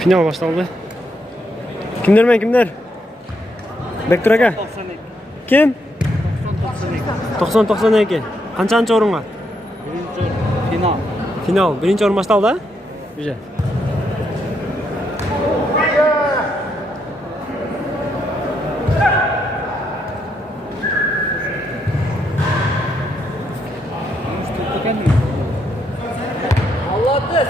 Final başlandı. Kimler men kimler? Bektur aka. Kim? 90-92. Qancha o'rin var? Final. Final. Birinchi o'rin başlandı. Güzel. Молодец.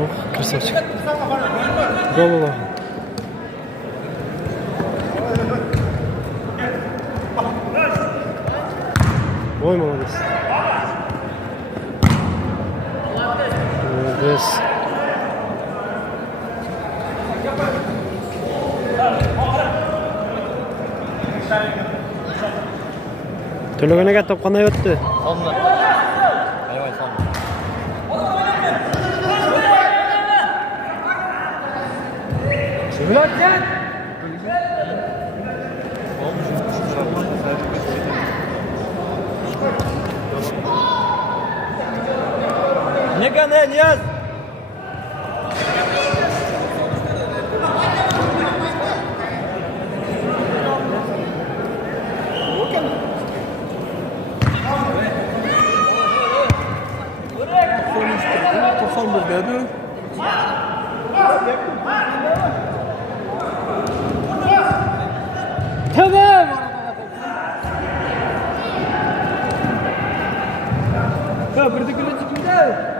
Ох, красавчик. Голова. Ой, молодец. Молодец. Төлөгөнөгө топ кандай өттү? Сонда. Аябай сонда. Сыгылаткен. Не гони, нет. Tamam. Ya buradakiler çıkıyor.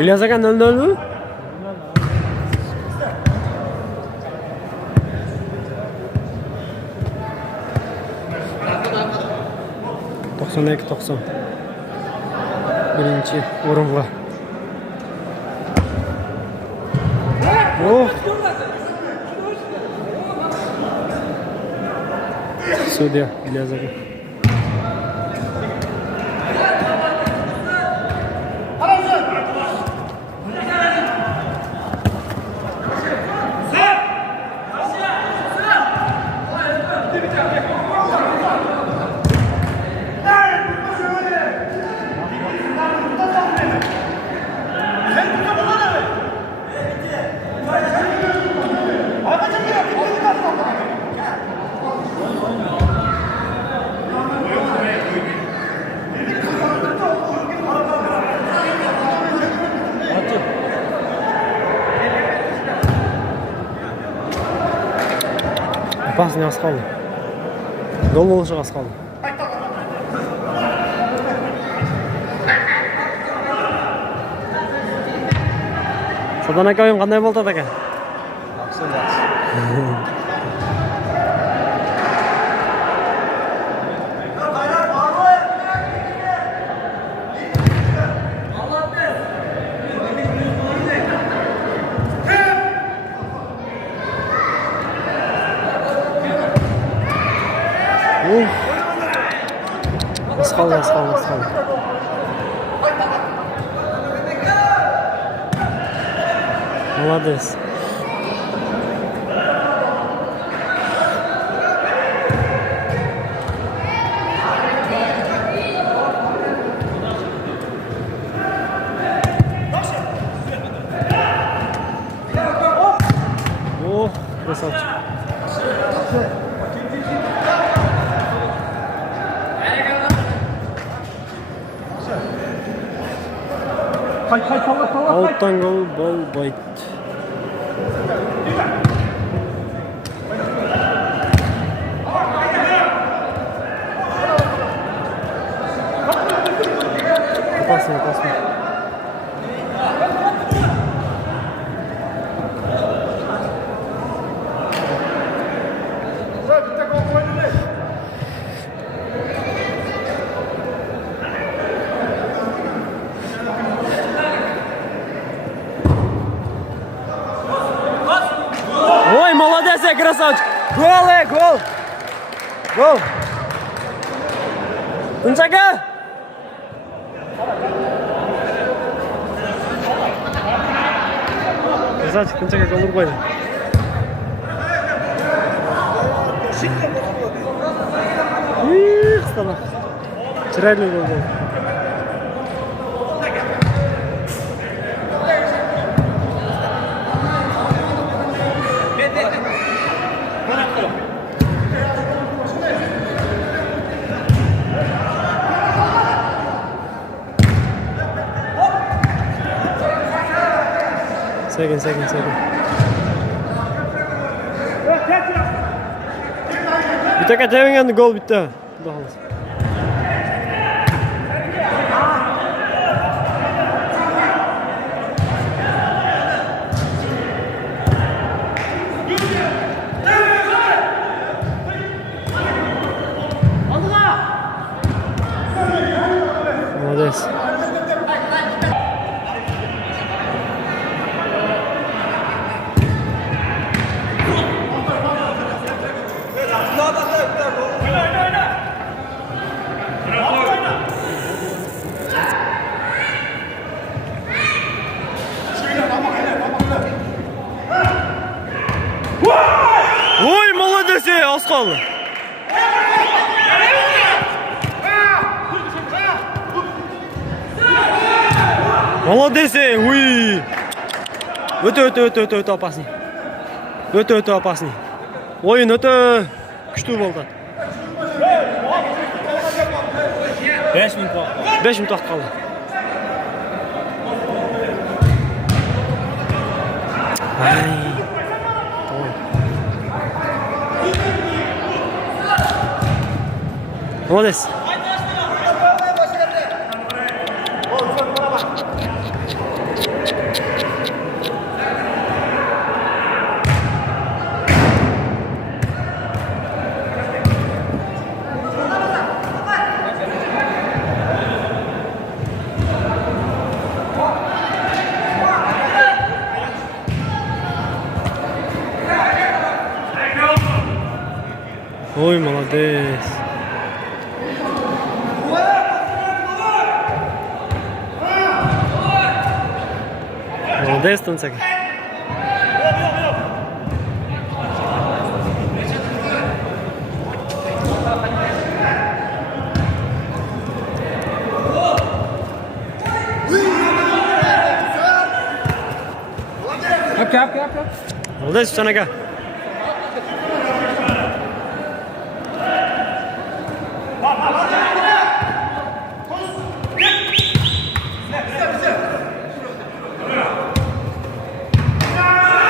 İlyas aka 0-0 mü? ...92-90. Birinci o'ringa. Oh. Sudya İlyas aka. Опасный аз қалды. Гол болушы аз қалды. Садан aka oyun qanday bo'ldi aka? Az qoldi. Молодец. О, красавчик. Alttan gol болбойт. Опасный. Ой, молодец, красавчик! Гол! Тунчака! Красавчик, Тунчака гол урбайды. Қыстана. Чырайлы гол болды. Sekin. Bir tek atamayan gol bitti. Xudo xohlasa. Молодец. Ой, молодец, az qoldi. Молодец, uy. Өте опасный. Өте опасный. Oyun öte kuchli bo'ldi. 5 minut vaqt. 5 minut vaqt qoldi. Молодец. Ой, молодец. Молодец, Тунцак. Молодец, Санага.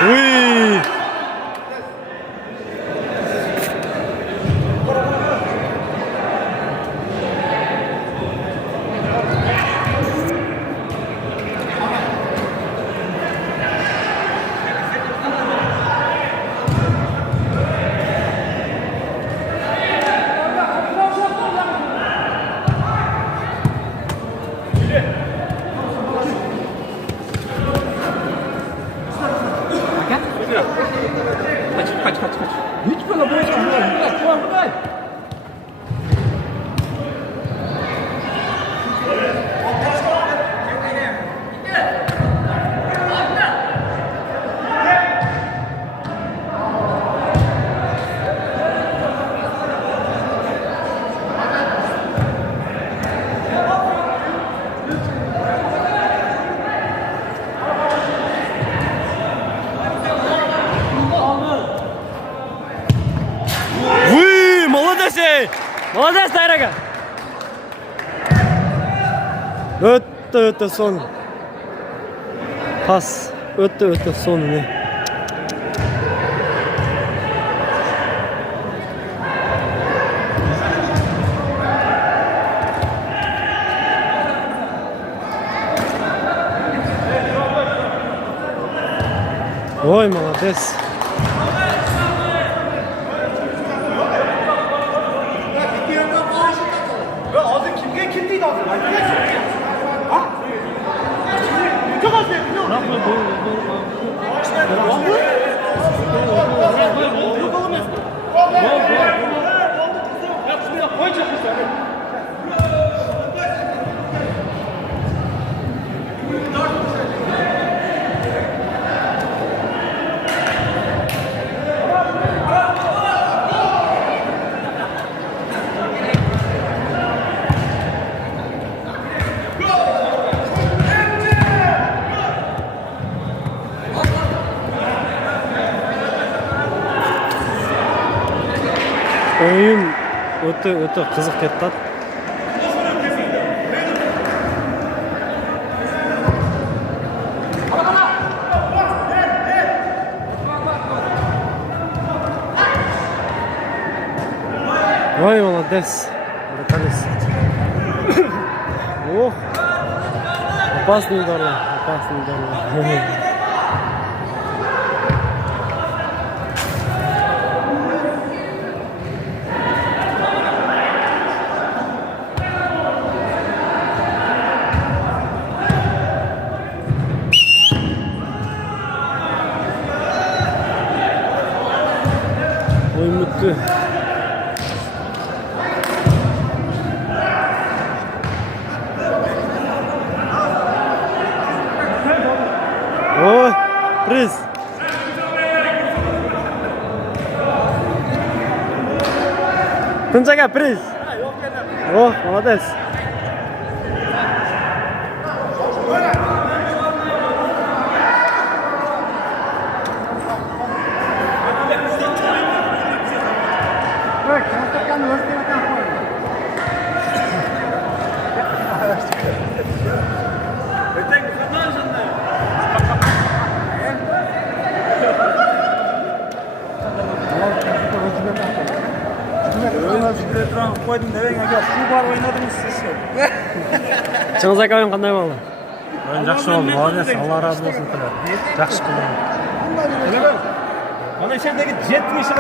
Uy! Уй, молодец ей! Молодец, Тайрага! Өтті сон. Пас. Өтті сон. Ой, молодец. Oyun öte kızık kettat. Vay молодец. Бруталис. Ох. Опасный удар. Oyun bitti. Ой, приз. Тунчага, приз. О, молодец. Қойдым дәвең әге су бар ойнадыңыз сіз. Чыңыз ака ойын қандай болды? Oyun жақсы болды, молодец. Алла разы болсын. Жақсы қылдың. Ана жердегі 7 мешіл